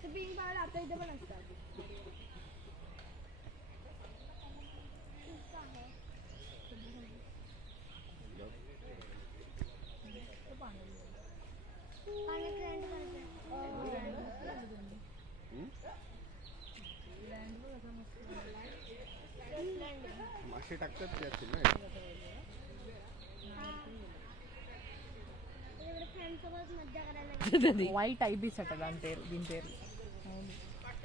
Swimming pool आता इथे पण असतात. मासे टाकतात ते असतील ना. వైట్ ఐబీస్ అట దాని పేరు, దీని పేరు.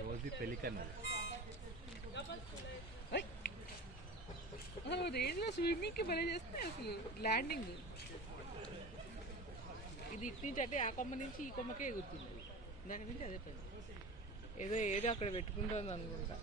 రోజు పెలికన్ అసలు రేంజ్లో స్విమ్మింగ్కి భలే చేస్తున్నాయి అసలు. ల్యాండింగ్ ఇది ఇటు నుంచి అంటే ఆ కొమ్మ నుంచి ఈ కొమ్మకే ఎగురుతుంది. దాని నుంచి అదే పని. ఏదో అక్కడ పెట్టుకుంటుంది అనుకుంటా.